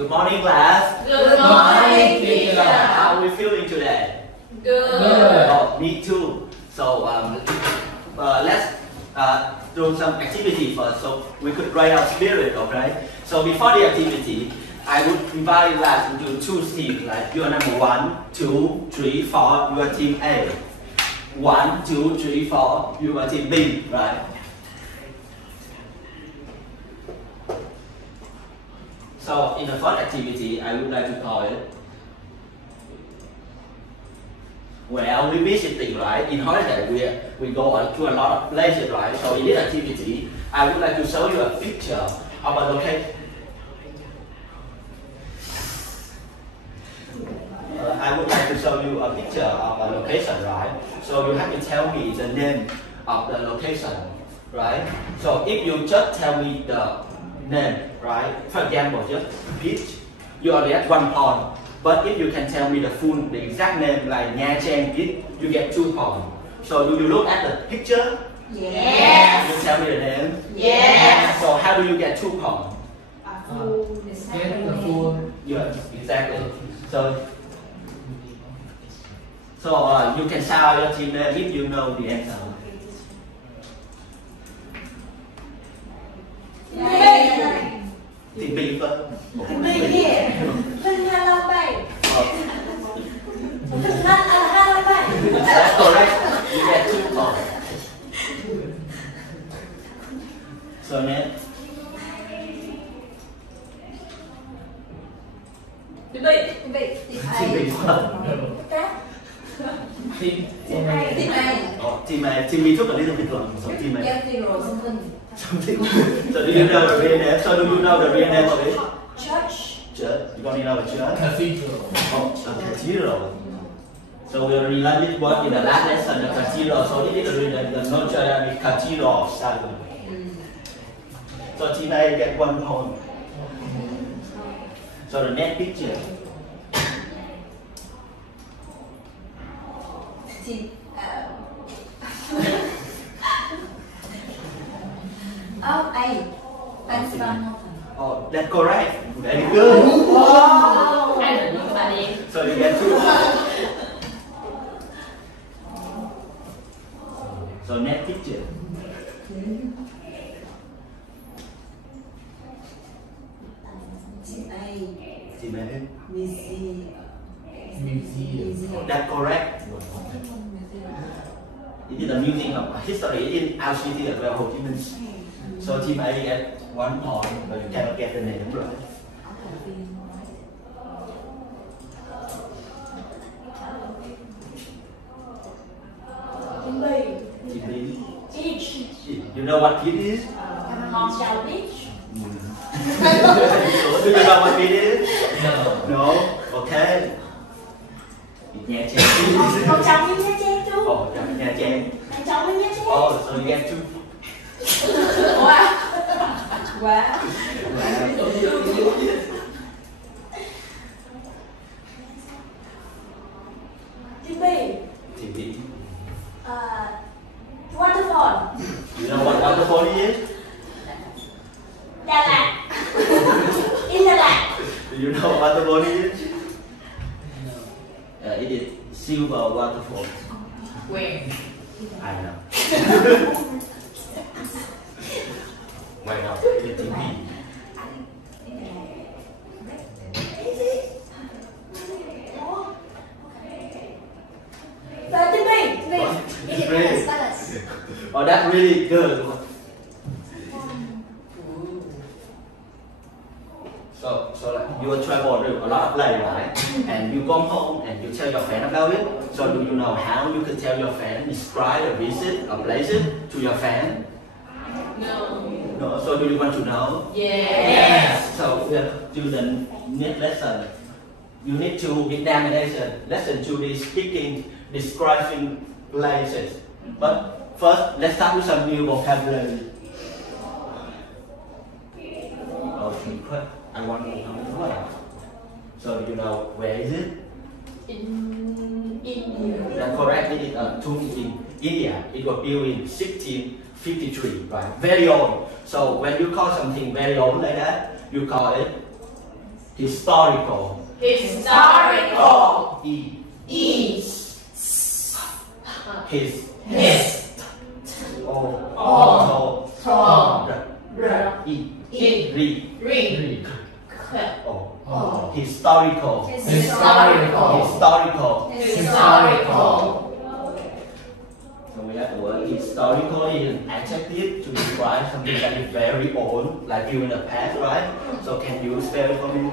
Good morning, class. Good morning, teacher. How are we feeling today? Good. Oh, me too. So let's do some activity first, so we could write our spirit. Okay. So before the activity, I would divide class into two teams. Like you are number 1, 2, 3, 4. You are team A. 1, 2, 3, 4. You are team B. Right. So in the first activity, I would like to call it, well, we visiting, right? In holiday, we go to a lot of places, right? So in this activity, I would like to show you a picture of a location. I would like to show you a picture of a location, right? So you have to tell me the name of the location, right? So if you just tell me the name, right? For example, just beach, you already have 1 point. But if you can tell me the exact name, like Nha Trang Beach, you get 2 points. So do you look at the picture? Yes. You tell me the name? Yes. So how do you get 2 points? Get the full. Yes, exactly. So you can shout your team name if you know the answer. Team B first. Team B. Linh Hà Long Bay. Linh Hà Long Bay. That's correct. You get 2 points. So next. Team B. Team B. Team B first. Team A. Team A. Oh, team A. Team B took a little bit long. So team A. Something. So do you know the real name? So do you know the real name of it? Church. Church. You don't know the church? Cathedral. Oh, a cathedral. So we'll relearn this word in the last lesson, the cathedral. So this is the real name, the Notre Dame Cathedral of Salem. So team A get 1 point. So the next picture. A. Oh, that's correct. Very good. Wow. So you get 2 points. So next picture. Team A. Team A. Museum. Oh, that's correct. It is a museum of history in our city as well, Ho Chi Minh. So team A get 1 point, but you cannot get the name right. Team B. Team B. Beach. You know what it is? Hòn Chào Beach. Do you know what it is? No. No? Okay. Nha Trang. Hòn Chào với Nha Trang too. Oh, Nha Trang. Hòn Chào với Nha Trang. Oh, so you get 2. Wow. Wow. Team B. Team B. Waterfall. You know what waterfall is? Đà Lạt. In Đà Lạt. Do you know what waterfall is? It is silver waterfall. Where? I know. Why not? It is team B. So Team B. It's really. Oh, that's really good. So like you will travel to a lot of places, right? And you come home and you tell your friend about it. So do you know how you can tell your friend, describe a visit or places to your friend? No. No. So do you want to know? Yes. So to the next lesson, you need to examination. Lesson 2 is speaking, describing places. But first, let's start with some new vocabulary. Okay. I want to know. So you know where is it? In India. That's correct. It is a tomb in India. It was built in 1653, right? Very old. So when you call something very old like that, you call it Historical. Historical. E. East. His. O. O. To. R. E. E. Re. Re. O. Oh. Historical. Historical. Historical. Historical. So we have the word historical is an adjective to describe something that is very old, like you in the past, right? So can you spell it for me?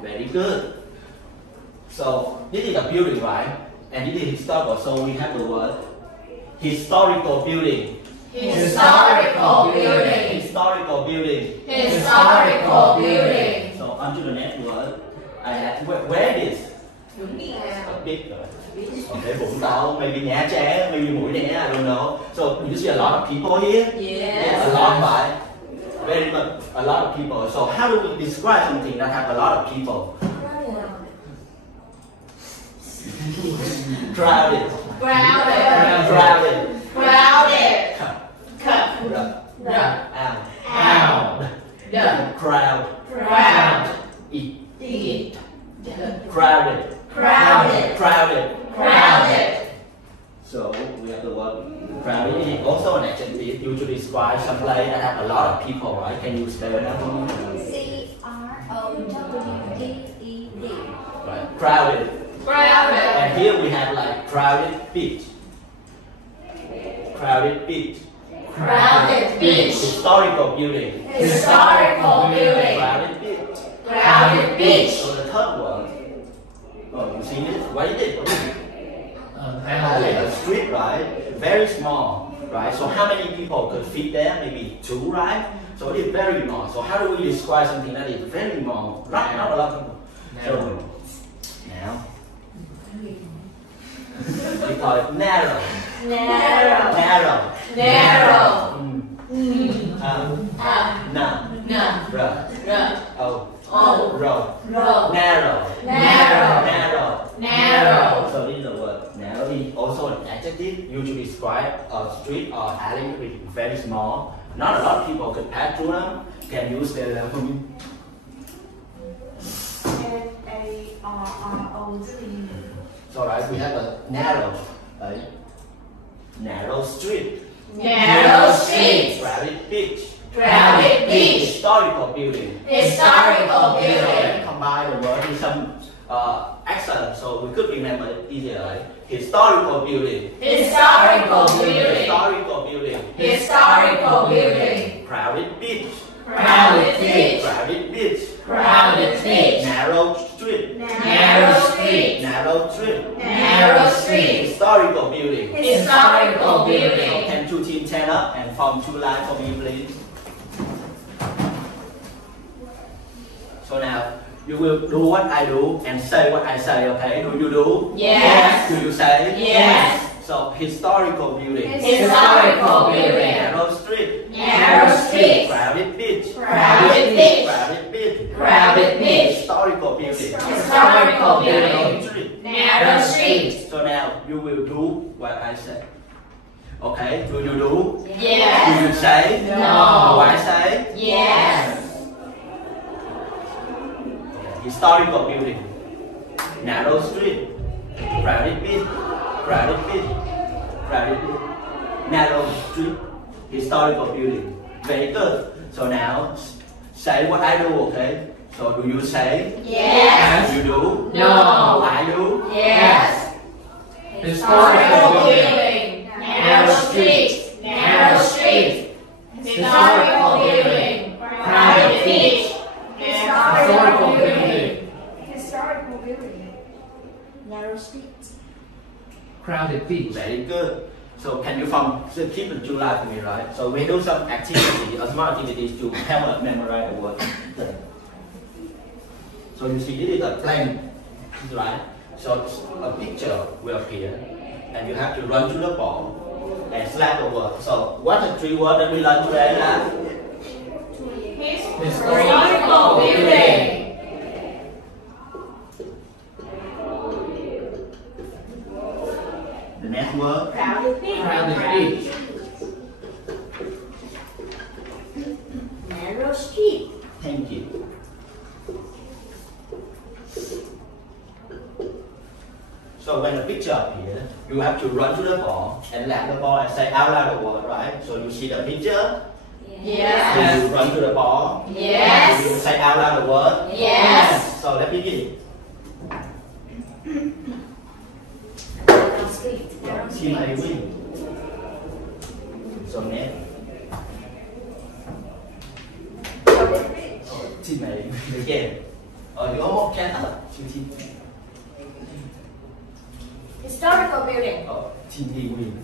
Very good. So this is a building, right? And this is historical, so we have the word historical building. Historical building. Historical building. Historical building. So onto the next word. I have where it is? A big okay, Vũng Tàu, maybe Nha Trang, maybe Mũi Né, I don't know. So you see a lot of people here? Yes. A lot, right? Very much, a lot of people. So how do we describe something that have a lot of people? Crowded. Crowded. Crowded. Crowded. Crowd. Crowd. Eat. Crowded. Crowded. Crowded. Crowded. So we have the word crowded. It is also an adjective used to describe some place that have a lot of people, right? Can you spell it out for me? CROWDED. Right. Crowded. Crowded. And here we have like crowded beach. Crowded beach. Crowded beach. Historical building. Historical building. Crowded beach. Crowded beach. So the third one. Oh, you see this? What is it? A street, right? Very small, right? So how many people could fit there? Maybe two, right? So it is very small. So how do we describe something that is very small? Right? Not a lot of people. So now we call it narrow. Narrow. Narrow. Narrow. Row. Row. Narrow. Narrow. Narrow. Narrow. So this is the word. Narrow is also an adjective used to describe a street or alley which is very small. Not a lot of people could pass through them. Can you spell them for me? NARROW. So right, we have a narrow, right? Narrow street. Narrow street. Crowded beach. Crowded beach. Historical building. Historical building. Combine the word with some accent, so we could remember it easier, right? Historical building. Historical building. Historical building. Historical building. Crowded beach. Crowded beach. Crowded beach. Crowded beach. Narrow street. Narrow street. Narrow street. Narrow street. Historical building. Historical So building. can two teams stand up and form two lines for me, please? So now you will do what I do and say what I say, okay? Do you do? Yes. Do you say? Yes. So historical building. Historical building. Narrow street. Narrow street. Crowded beach. Crowded beach. Crowded beach. Crowded beach. Historical building. Historical Narrow building. street. Narrow street. So now you will do what I say. Okay? Do you do? Yes. Do you say? No. Do I say? Yes. Historical building. Narrow street. Crowded beach. Crowded beach. Crowded beach. Narrow street. Historical building. Very good. So now say what I do, okay? So do you say? Yes. You do? No. Do I do? Yes. Historical building. Narrow street. Narrow street. Historical building. Crowded beach. Historical building. Historical building. Narrow street. Crowded beach. Very good. So can you keep the July for me, right? So we do some activity, small activities to help us memorize the word. So you see this is a blank, right? So a picture will appear and you have to run to the ball and slap the word. So what are the three words that we learned today? Historical building. The next word? Crowded beach. Crowded beach. So when the picture appears, you have to run to the ball and land the ball and say out loud the word, right? So you see the picture. Yes. You run to the ball. Yes. You say out loud the word. Yes. So let's begin. Narrow street. Narrow Team A street. win. So next. Team A win again. You almost can up. Team Historical building. Team B win.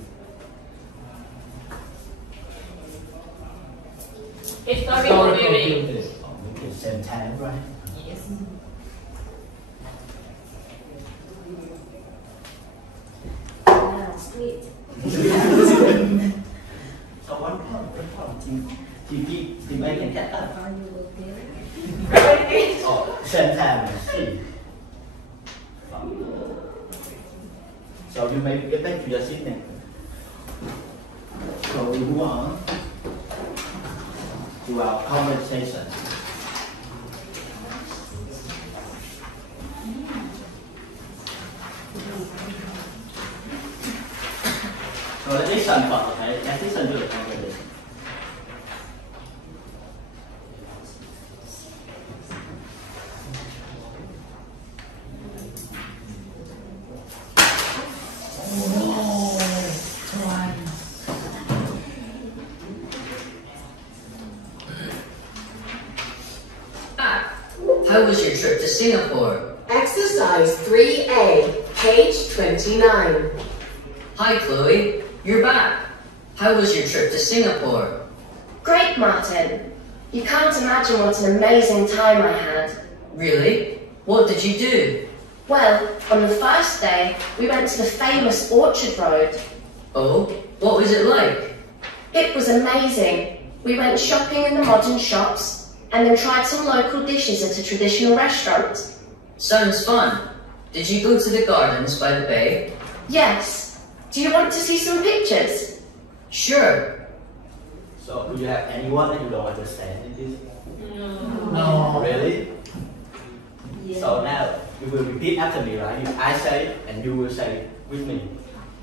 Historical building. Maybe same time, right? Yes. Narrow street. So one point. Team A can catch up. Are you okay? Same time. See. So you may get back to your seat now. So we move on to our conversation. So let's listen first, okay? Let's listen to the conversation. How was your trip to Singapore? Exercise 3A, page 29. Hi, Chloe. You're back. How was your trip to Singapore? Great, Martin. You can't imagine what an amazing time I had. Really? What did you do? Well, on the first day, we went to the famous Orchard Road. Oh, what was it like? It was amazing. We went shopping in the modern shops and then tried some local dishes at a traditional restaurant. Sounds fun. Did you go to the gardens by the bay? Yes. Do you want to see some pictures? Sure. So do you have anyone that you don't understand in this? No. Really? Yeah. So now you will repeat after me, right? I say and you will say with me.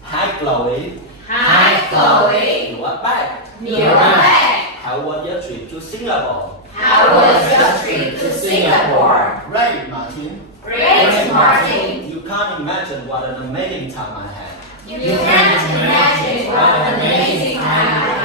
Hi Chloe. Hi, Chloe. You are back. You're back. How was your trip to Singapore? How was your trip to Singapore? Great, Martin. Great, Martin. You can't imagine what an amazing time I had. You can't imagine what an amazing time I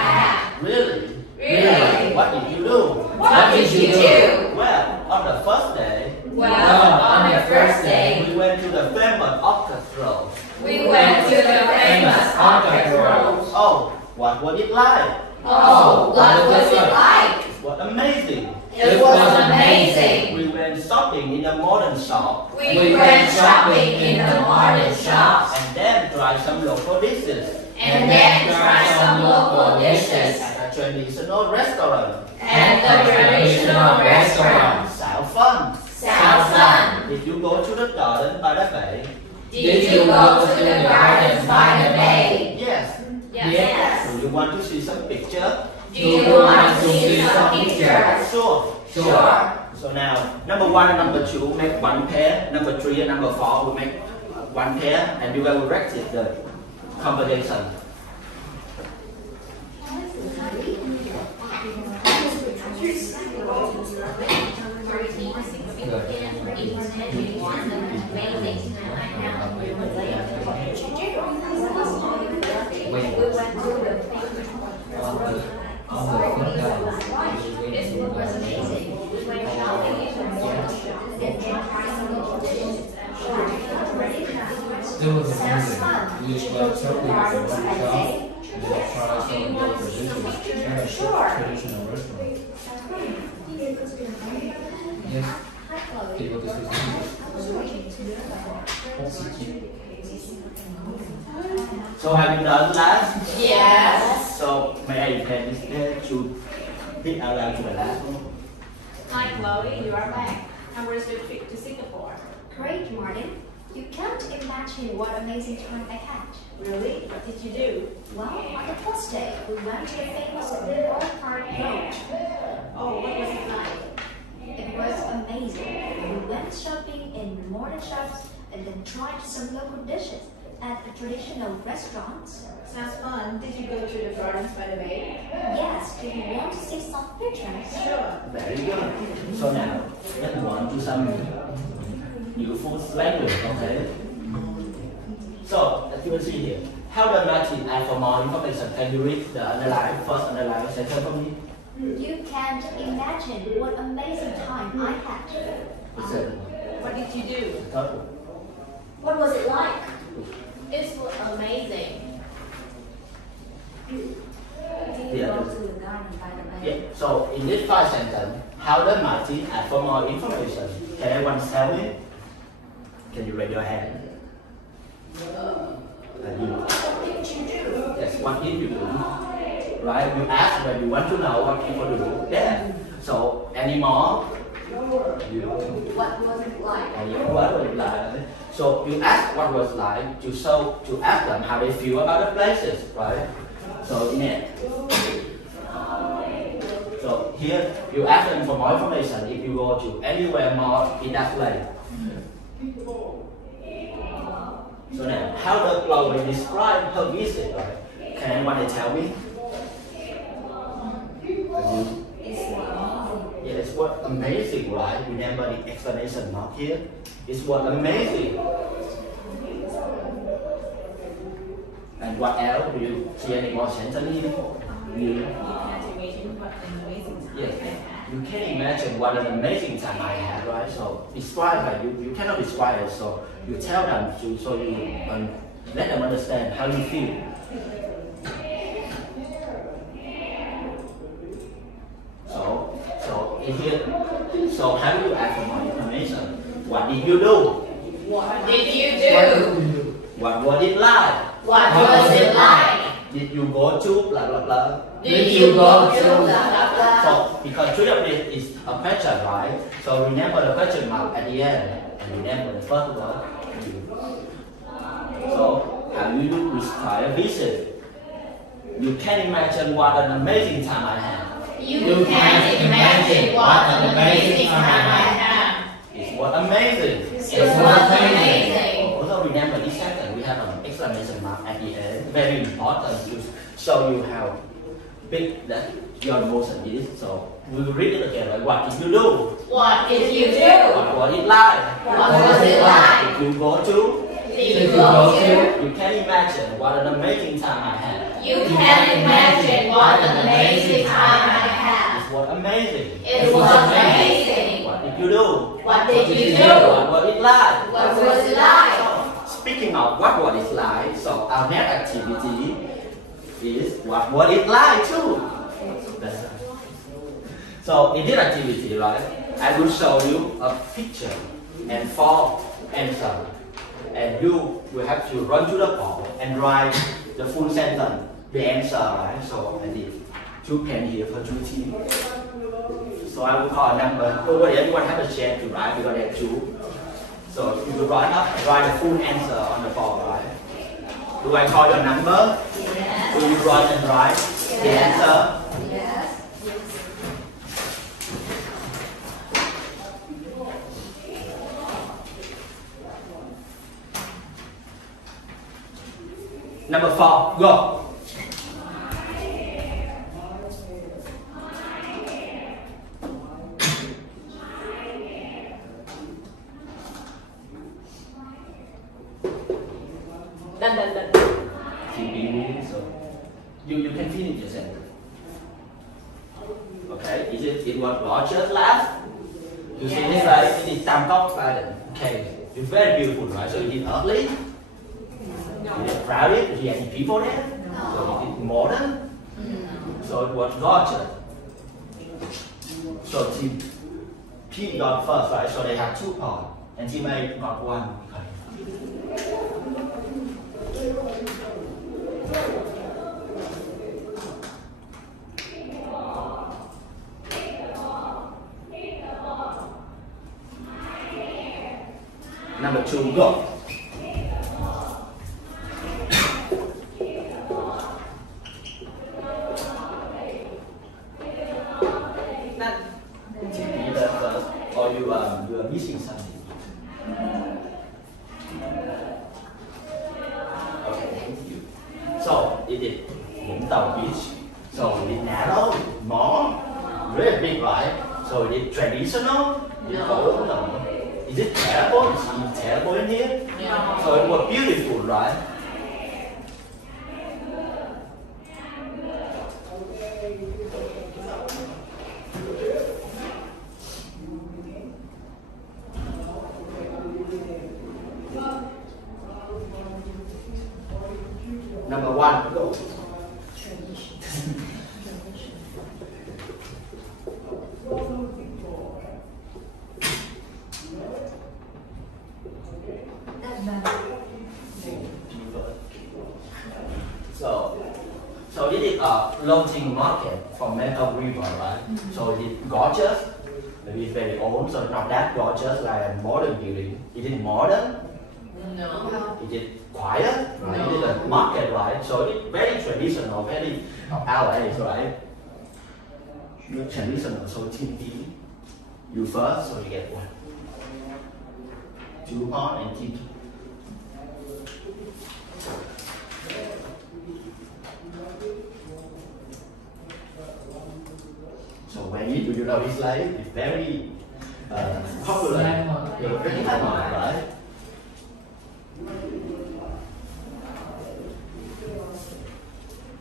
had. Really? Really? What did you do? What did you do? Well, on the first day, Well, on the first day, we went to the famous Orchard Road. we went to the famous Orchard Road. Oh, what was it like? Oh, what was it like? What amazing! It was amazing. We went shopping in the modern shop We went shopping in the modern shops and then tried some local dishes and then tried some local dishes at a traditional restaurant. at the traditional restaurant. Sound fun! Sounds fun. Did you go to the garden by the bay? Did you go to the gardens by the bay? Yes. Yes. Do you want to see some picture? Do you want to see some pictures? Sure. Sure. So now, number 1 and number 2 make one pair, number 3 and number 4 will make one pair, and you will practice the combination. It was amazing. We just love shopping at the shop and then try some local dishes at a traditional restaurant. Yes. Okay, what this So have you done last? Yes. So may I invite this day to read out loud to the last one? Hi, Chloe. You are back. How was your trip to Singapore? Great, Martin. You can't imagine what amazing time I had. Really? What did you do? Well, on the first day, we went to the famous Orchard Road. Oh, what was it like? It was amazing. We went shopping in modern shops and then tried some local dishes at a traditional restaurant. Sounds fun. Did you go to the gardens by the bay? Yes, do you want to see some pictures? Sure. Very good. So now, let's move on to some new food language, okay? So, as you can see here, how the Martin add for more information? Can you read the first underline sentence for me? You can't imagine what amazing time I had. The second What did you do? one. Third one. What was it like? It was amazing. Yeah. Yeah. So, in this first sentence, how the Martin add for more information? Can anyone tell me? Can you raise your hand? What did you do? Yes, what did you do? Right? You ask when you want to know what people do. Then, so anymore, What was it like? what was it like? So you ask what was like to ask them how they feel about the places, right? So so here you ask them for more information if you go to anywhere more in that place. So now, how does Chloe describe her visit? Right? Can anyone tell me? It's what amazing, right? Remember the explanation mark here? It's what amazing. And what else? Do you see any more sentence here? Yes. You can imagine what an amazing time I had, right? So describe it. You cannot describe it. So you tell them so you let them understand how you feel. So in here, so how do you ask for more information? What did you do? What did you do? What was it like? What was it like? Did you go to blah blah blah? Did you go to blah blah blah? So because three of this is a question, right? So remember the question mark at the end and remember the first word. So how do you describe a visit? You can imagine what an amazing time I had. You can't imagine what an amazing time I had. It's what amazing. It was amazing. Also remember this sentence we have an exclamation mark at the end. Very important to show you how big that your emotion is. So we will read it again. Like, what did you do? What did you do? What was it like? What was it like? Did you go to? Did you go to? You can imagine what an amazing time I had. You can't imagine what an amazing time I had. It's what amazing. It was amazing. What did you do? What did you do? What was it like? What was it like? Speaking of what was it like, so our next activity is what was it like too. So in this activity, right, I will show you a picture and 4 answers. And you will have to run to the board and write the full sentence, the answer, right? So I did 2 pens here for 2 teams. So I will call a number. Nobody, everyone have a chance to write because there are 2. So you will write the full answer on the board, right? Do I call your number? Yes. Will you run and write the answer? Yes. Number 4, go. Done. So you can finish your sentence. Okay, it was Roger's last? You see this, right? It is Tamkok Garden. Okay, it's very beautiful, right? So you did ugly? You did crowded? Did you have any people there? So you did modern? So it was Roger. So team P got first, right? So they have 2 points. And team A got 1. Okay. Number 2, go. Or you are missing something. traditional? No. No. Is it terrible? Is it terrible in here? No. So it was beautiful, right? Number one, go. So it is a floating market from Mekong River, right? So it is gorgeous, maybe it's very old, so not that gorgeous like a modern building. It is modern, No. it is quiet, right? It is a market, right? So it's very traditional, very LA, right? Traditional, so TV. You first, so you get one. 2 pound and TV. So when you know this life, it's very popular. Yeah, very popular, right?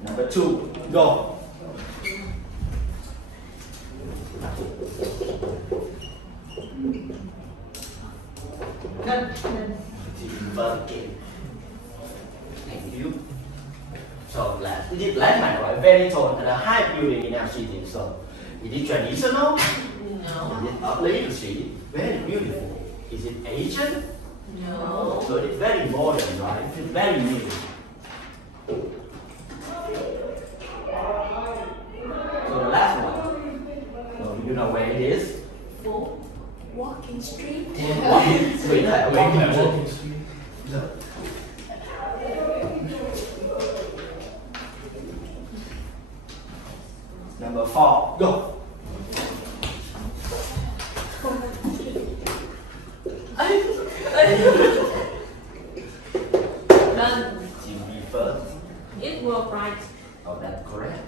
Number 2, go. Thank you. So it is landmark, right? Very tall and a high building in our city. So is it traditional? No. Is it ugly to see? Very beautiful. Is it Asian? No. So it's very modern, right? It's very new. So the last one. So you know where it is? Walking street. Walking street. Walking street. Number 4, go. Done. TV first. It was right. Oh, that's correct.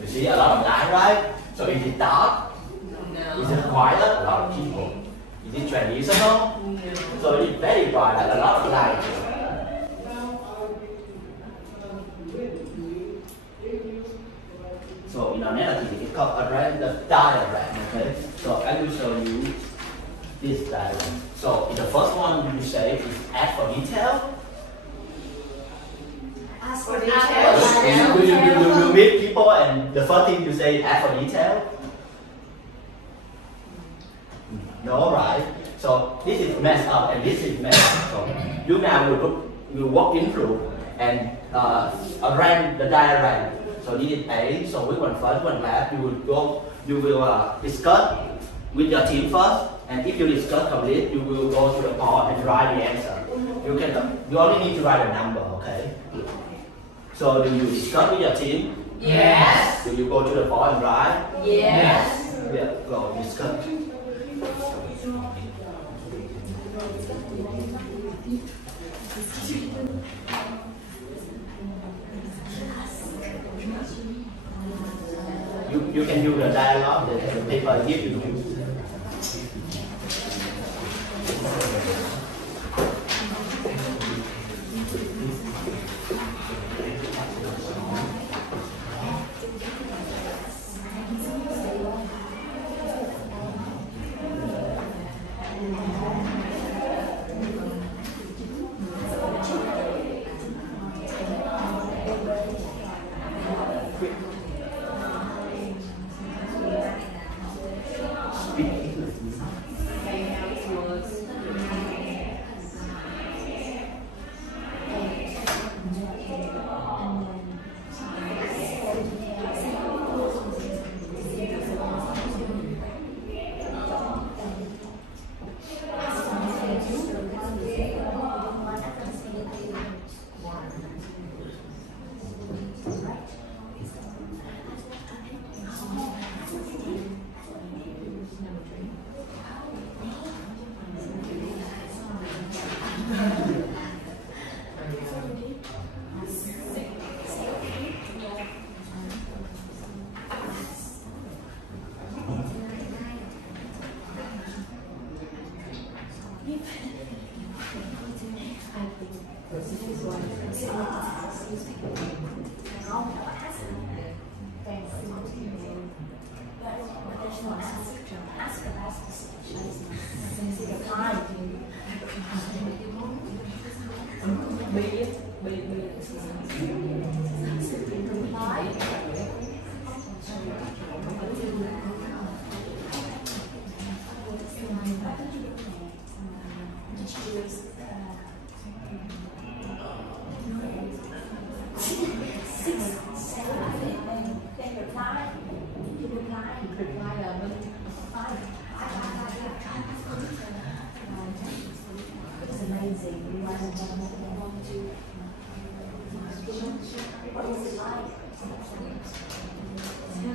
You see a lot of light, right? So is it dark? Is it No. quiet? A lot of people. Is it traditional? No. So it is very bright, like a lot of light. So in our narrative, it's called the diagram. Okay. So I will show you this diagram. So in the first one, you say is add for detail. Ask for You meet people and the first thing you say is add for detail. No, right? So this is messed up and this is messed up. So you now will walk in through and arrange the diagram. So this is A. So which one first, which one last? You will discuss with your team first, and if you discuss complete, you will go to the board and write the answer. You only need to write a number, okay? So do you discuss with your team? Yes. Do you go to the board and write? Yes. Yeah, go discuss. You can use the dialogue that the paper gives you.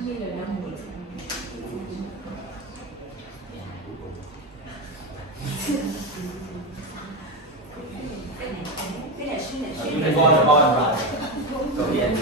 You can go on the ball and run. Go again.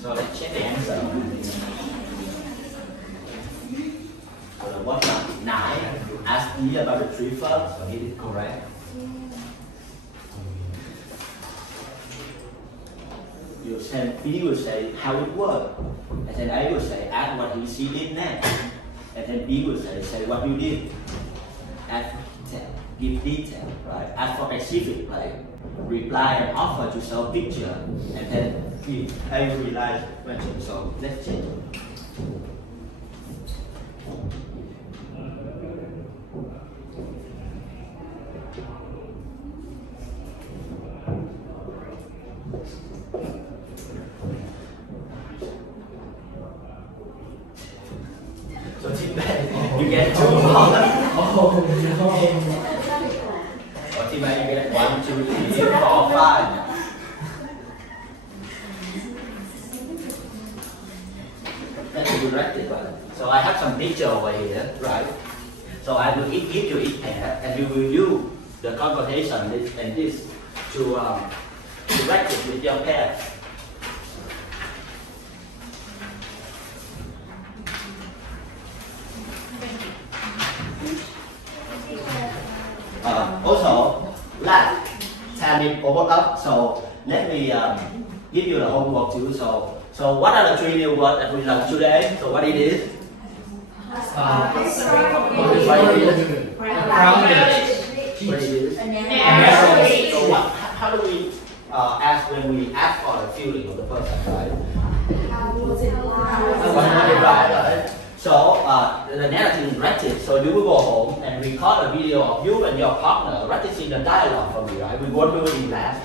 So let's check the answer. What about 9? Ask me about the tree first, so it is correct. B will say how it worked, and then A will say ask what he she did next, and then B will say what you did. Ask give detail, right? Ask for specific, like reply and offer to show picture, and then A will reply question. So let's change. So team A, you get 2 more. Oh no. Or team A, you get 1, 2, 3, 4, 5. That's a good practice, right? So I have some picture over here, right? So I will give you each pair, and you will use the conversation and this to practice with your pair. Also, last time it overlap, so let me give you the homework too. So what are the 3 new words that we learned today? So what it is? Grounded. So how do we ask when we ask for the feeling of the person, right? Right? So the narrative is interactive. So you will go home and record a video of you and your partner practicing the dialogue for me, right? We won't do it in class,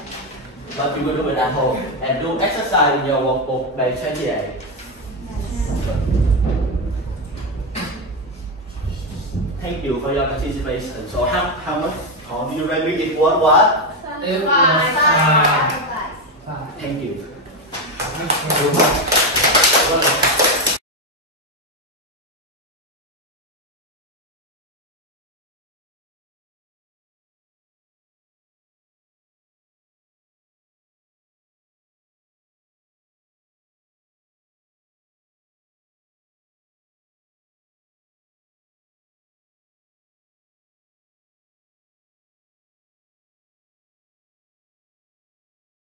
but we will do it at home and do exercise in your workbook by 28. Thank you for your participation. So how much? How do you remember it was what? It was 5. Thank you. Thank you.